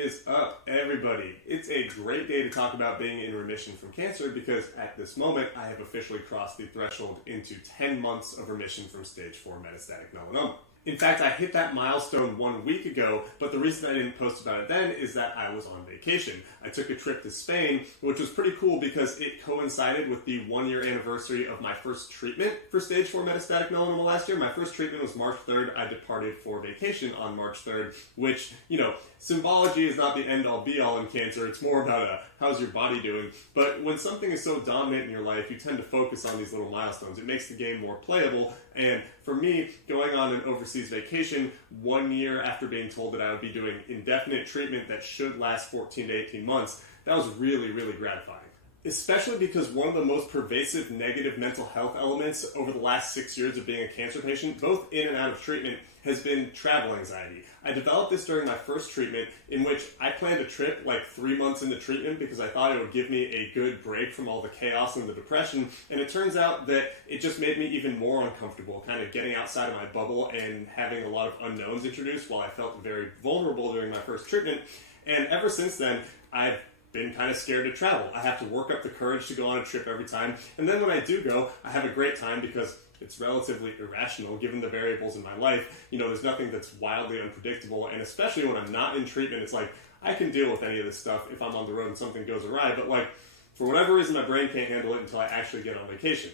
is up, everybody? It's a great day to talk about being in remission from cancer because at this moment I have officially crossed the threshold into 10 months of remission from stage 4 metastatic melanoma. In fact, I hit that milestone 1 week ago, but the reason I didn't post about it then is that I was on vacation. I took a trip to Spain, which was pretty cool because it coincided with the 1-year anniversary of my first treatment for stage 4 metastatic melanoma last year. My first treatment was March 3rd. I departed for vacation on March 3rd, which, symbology is not the end-all be-all in cancer. It's more about how's your body doing. But when something is so dominant in your life, you tend to focus on these little milestones. It makes the game more playable. And for me, going on an overseas vacation 1 year after being told that I would be doing indefinite treatment that should last 14 to 18 months, that was really, really gratifying. Especially because one of the most pervasive negative mental health elements over the last 6 years of being a cancer patient, both in and out of treatment, has been travel anxiety. I developed this during my first treatment, in which I planned a trip like 3 months into treatment because I thought it would give me a good break from all the chaos and the depression, and it turns out that it just made me even more uncomfortable, kind of getting outside of my bubble and having a lot of unknowns introduced while I felt very vulnerable during my first treatment. And ever since then, I've been kind of scared to travel. I have to work up the courage to go on a trip every time, and then when I do go, I have a great time because it's relatively irrational given the variables in my life. There's nothing that's wildly unpredictable, and especially when I'm not in treatment, it's like, I can deal with any of this stuff if I'm on the road and something goes awry, but for whatever reason, my brain can't handle it until I actually get on vacation.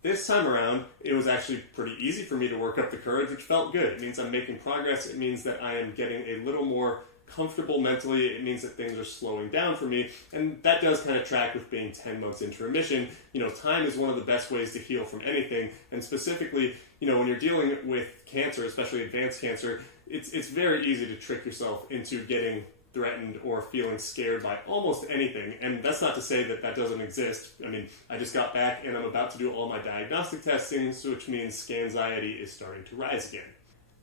This time around, it was actually pretty easy for me to work up the courage, which felt good. It means I'm making progress. It means that I am getting a little more comfortable mentally. It means that things are slowing down for me, and that does kind of track with being 10 months into remission. Time is one of the best ways to heal from anything, and specifically, when you're dealing with cancer, especially advanced cancer, it's very easy to trick yourself into getting threatened or feeling scared by almost anything, and that's not to say that that doesn't exist. I just got back and I'm about to do all my diagnostic testing, which means scanxiety is starting to rise again.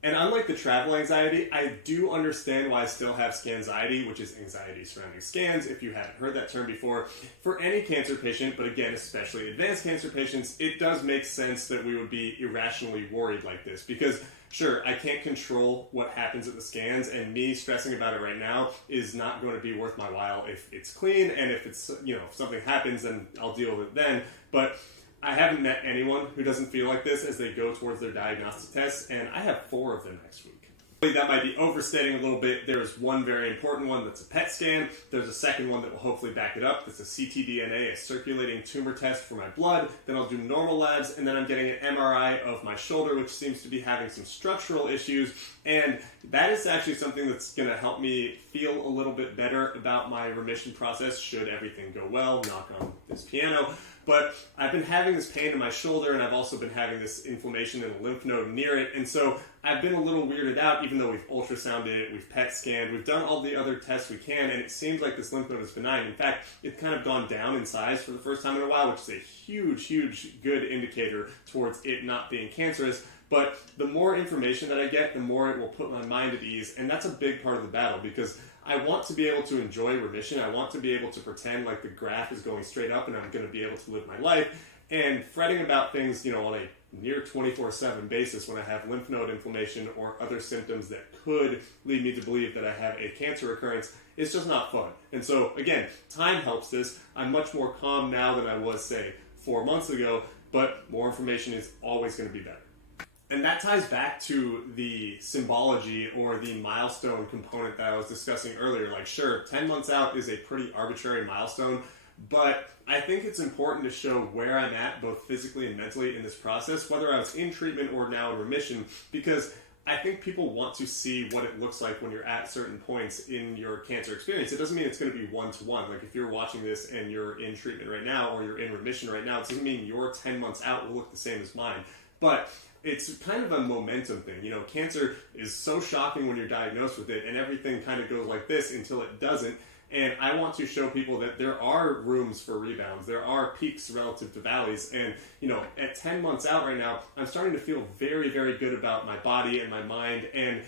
And unlike the travel anxiety, I do understand why I still have scanxiety, which is anxiety surrounding scans, if you haven't heard that term before. For any cancer patient, but again, especially advanced cancer patients, it does make sense that we would be irrationally worried like this. Because, sure, I can't control what happens at the scans, and me stressing about it right now is not going to be worth my while if it's clean, and if it's, if something happens, then I'll deal with it then. But I haven't met anyone who doesn't feel like this as they go towards their diagnostic tests, and I have 4 of them next week. That might be overstating a little bit. There's one very important one that's a PET scan. There's a second one that will hopefully back it up. That's a ctDNA, a circulating tumor test for my blood. Then I'll do normal labs, and then I'm getting an MRI of my shoulder, which seems to be having some structural issues. And that is actually something that's going to help me feel a little bit better about my remission process, should everything go well, knock on this piano. But I've been having this pain in my shoulder, and I've also been having this inflammation in a lymph node near it, and so I've been a little weirded out, even though we've ultrasounded it, we've PET scanned, we've done all the other tests we can, and it seems like this lymph node is benign. In fact, it's kind of gone down in size for the first time in a while, which is a huge, huge good indicator towards it not being cancerous. But the more information that I get, the more it will put my mind at ease, and that's a big part of the battle, because I want to be able to enjoy remission. I want to be able to pretend like the graph is going straight up and I'm going to be able to live my life. And fretting about things, on a near 24/7 basis when I have lymph node inflammation or other symptoms that could lead me to believe that I have a cancer recurrence, it's just not fun. And so, again, time helps this. I'm much more calm now than I was, say, 4 months ago, but more information is always going to be better. And that ties back to the symbology or the milestone component that I was discussing earlier. Sure, 10 months out is a pretty arbitrary milestone, but I think it's important to show where I'm at, both physically and mentally, in this process, whether I was in treatment or now in remission, because I think people want to see what it looks like when you're at certain points in your cancer experience. It doesn't mean it's going to be one-to-one. If you're watching this and you're in treatment right now or you're in remission right now, it doesn't mean your 10 months out will look the same as mine. But it's kind of a momentum thing. Cancer is so shocking when you're diagnosed with it, and everything kind of goes like this until it doesn't. And I want to show people that there are rooms for rebounds. There are peaks relative to valleys. And, at 10 months out right now, I'm starting to feel very, very good about my body and my mind. And,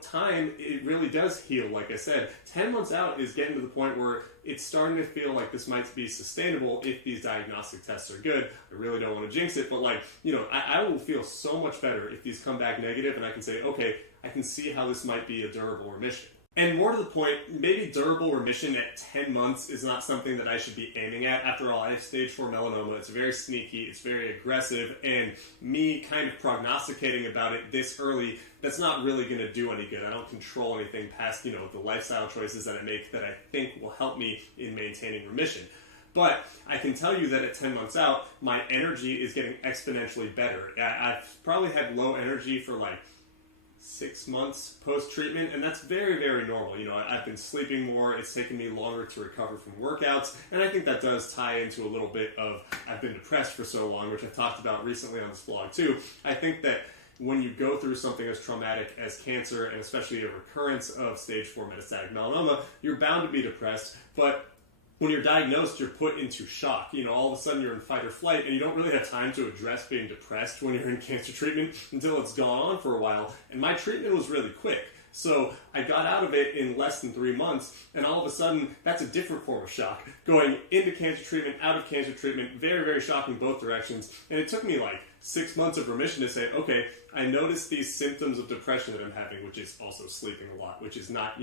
time, it really does heal. Like I said, 10 months out is getting to the point where it's starting to feel like this might be sustainable if these diagnostic tests are good. I really don't want to jinx it, but I will feel so much better if these come back negative and I can say, okay, I can see how this might be a durable remission. And more to the point, maybe durable remission at 10 months is not something that I should be aiming at. After all, I have stage 4 melanoma. It's very sneaky, it's very aggressive, and me kind of prognosticating about it this early, that's not really going to do any good. I don't control anything past, the lifestyle choices that I make that I think will help me in maintaining remission. But I can tell you that at 10 months out, my energy is getting exponentially better. I've probably had low energy for like 6 months post-treatment, and that's very, very normal. I've been sleeping more, it's taken me longer to recover from workouts, and I think that does tie into a little bit of I've been depressed for so long, which I've talked about recently on this vlog too. I think that when you go through something as traumatic as cancer, and especially a recurrence of stage 4 metastatic melanoma, you're bound to be depressed, but when you're diagnosed, you're put into shock. All of a sudden you're in fight or flight, and you don't really have time to address being depressed when you're in cancer treatment until it's gone on for a while. And my treatment was really quick. So I got out of it in less than 3 months, and all of a sudden, that's a different form of shock. Going into cancer treatment, out of cancer treatment, very, very shocking both directions. And it took me like 6 months of remission to say, okay, I noticed these symptoms of depression that I'm having, which is also sleeping a lot, which is not,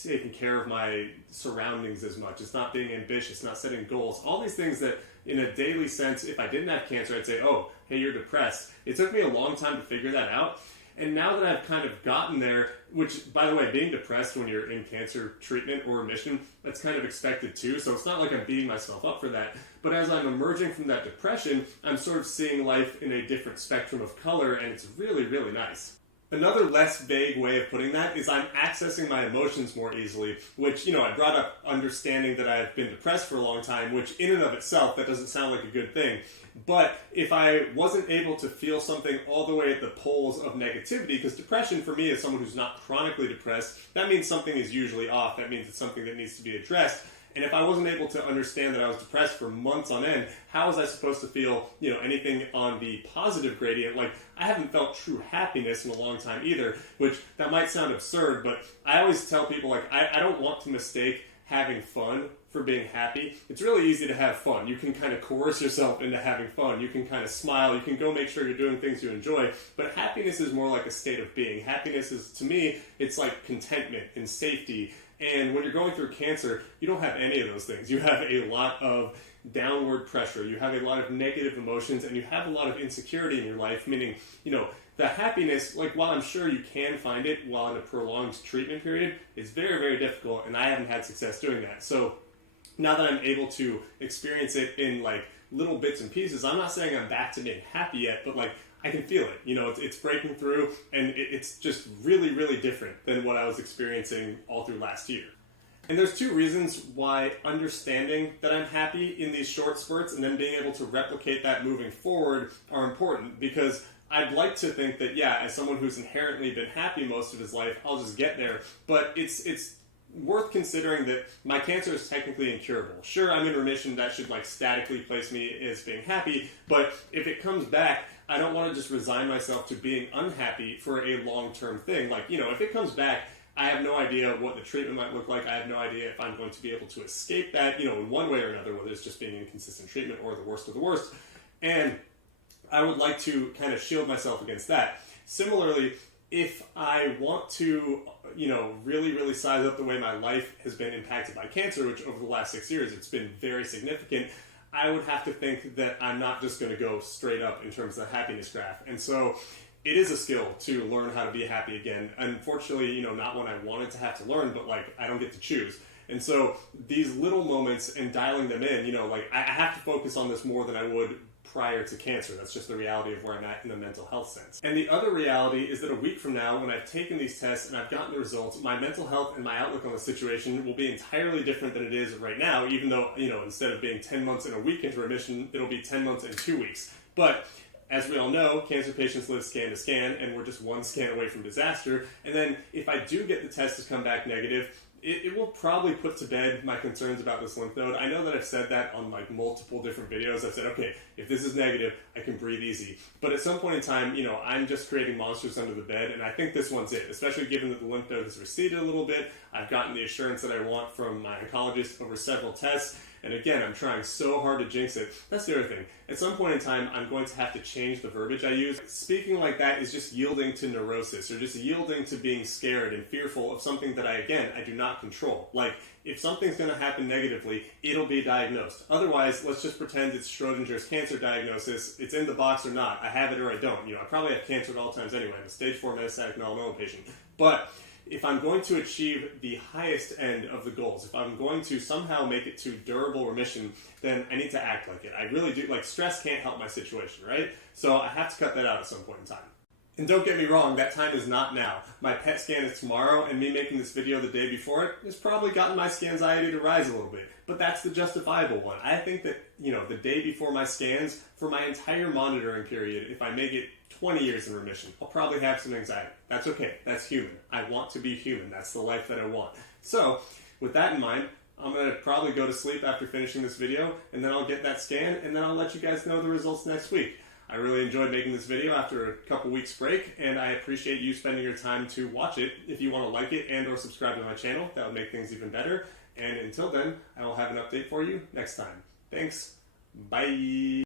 taking care of my surroundings as much. It's not being ambitious, not setting goals. All these things that, in a daily sense, if I didn't have cancer, I'd say, oh, hey, you're depressed. It took me a long time to figure that out. And now that I've kind of gotten there, which, by the way, being depressed when you're in cancer treatment or remission, that's kind of expected too. So it's not like I'm beating myself up for that. But as I'm emerging from that depression, I'm sort of seeing life in a different spectrum of color, and it's really, really nice. Another less vague way of putting that is I'm accessing my emotions more easily, which, I brought up understanding that I've been depressed for a long time, which in and of itself, that doesn't sound like a good thing. But if I wasn't able to feel something all the way at the poles of negativity, because depression for me as someone who's not chronically depressed, that means something is usually off. That means it's something that needs to be addressed. And if I wasn't able to understand that I was depressed for months on end, how was I supposed to feel, anything on the positive gradient? Like, I haven't felt true happiness in a long time either, which that might sound absurd, but I always tell people, I don't want to mistake having fun for being happy. It's really easy to have fun. You can kind of coerce yourself into having fun. You can kind of smile. You can go make sure you're doing things you enjoy. But happiness is more like a state of being. Happiness is, to me, it's like contentment and safety. And when you're going through cancer, you don't have any of those things. You have a lot of downward pressure. You have a lot of negative emotions, and you have a lot of insecurity in your life, meaning, the happiness, while I'm sure you can find it while in a prolonged treatment period, is very, very difficult, and I haven't had success doing that. So now that I'm able to experience it in, little bits and pieces, I'm not saying I'm back to being happy yet, but, I can feel it. It's breaking through, and it's just really, really different than what I was experiencing all through last year. And there's 2 reasons why understanding that I'm happy in these short spurts and then being able to replicate that moving forward are important, because I'd like to think that, as someone who's inherently been happy most of his life, I'll just get there. But it's worth considering that my cancer is technically incurable. Sure, I'm in remission. That should statically place me as being happy. But if it comes back, I don't want to just resign myself to being unhappy for a long-term thing. If it comes back, I have no idea what the treatment might look like. I have no idea if I'm going to be able to escape that, in one way or another, whether it's just being inconsistent treatment or the worst of the worst. And I would like to kind of shield myself against that. Similarly, if I want to, really, really size up the way my life has been impacted by cancer, which over the last 6 years, it's been very significant, I would have to think that I'm not just going to go straight up in terms of the happiness graph. And so it is a skill to learn how to be happy again. Unfortunately, not one I wanted to have to learn, but I don't get to choose. And so these little moments and dialing them in, I have to focus on this more than I would prior to cancer. That's just the reality of where I'm at in a mental health sense. And the other reality is that a week from now, when I've taken these tests and I've gotten the results, my mental health and my outlook on the situation will be entirely different than it is right now, even though, instead of being 10 months and a week into remission, it'll be 10 months and 2 weeks. But as we all know, cancer patients live scan to scan, and we're just one scan away from disaster. And then if I do get the test to come back negative, it will probably put to bed my concerns about this lymph node. I know that I've said that on multiple different videos. I've said, okay, if this is negative, I can breathe easy. But at some point in time, I'm just creating monsters under the bed, and I think this one's it, especially given that the lymph node has receded a little bit. I've gotten the assurance that I want from my oncologist over several tests. And again, I'm trying so hard to jinx it. That's the other thing. At some point in time, I'm going to have to change the verbiage I use. Speaking like that is just yielding to neurosis, or just yielding to being scared and fearful of something that I do not control. Like, if something's going to happen negatively, it'll be diagnosed. Otherwise, let's just pretend it's Schrodinger's cancer diagnosis. It's in the box or not. I have it or I don't. I probably have cancer at all times anyway. I'm a stage 4 metastatic melanoma patient. But if I'm going to achieve the highest end of the goals, if I'm going to somehow make it to durable remission, then I need to act like it. I really do. Like, stress can't help my situation, right? So I have to cut that out at some point in time. And don't get me wrong, that time is not now. My PET scan is tomorrow, and me making this video the day before it has probably gotten my scanxiety to rise a little bit. But that's the justifiable one. I think that, the day before my scans, for my entire monitoring period, if I make it 20 years in remission, I'll probably have some anxiety. That's okay. That's human. I want to be human. That's the life that I want. So, with that in mind, I'm going to probably go to sleep after finishing this video, and then I'll get that scan, and then I'll let you guys know the results next week. I really enjoyed making this video after a couple weeks break, and I appreciate you spending your time to watch it. If you want to like it and or subscribe to my channel, that would make things even better. And until then, I will have an update for you next time. Thanks. Bye.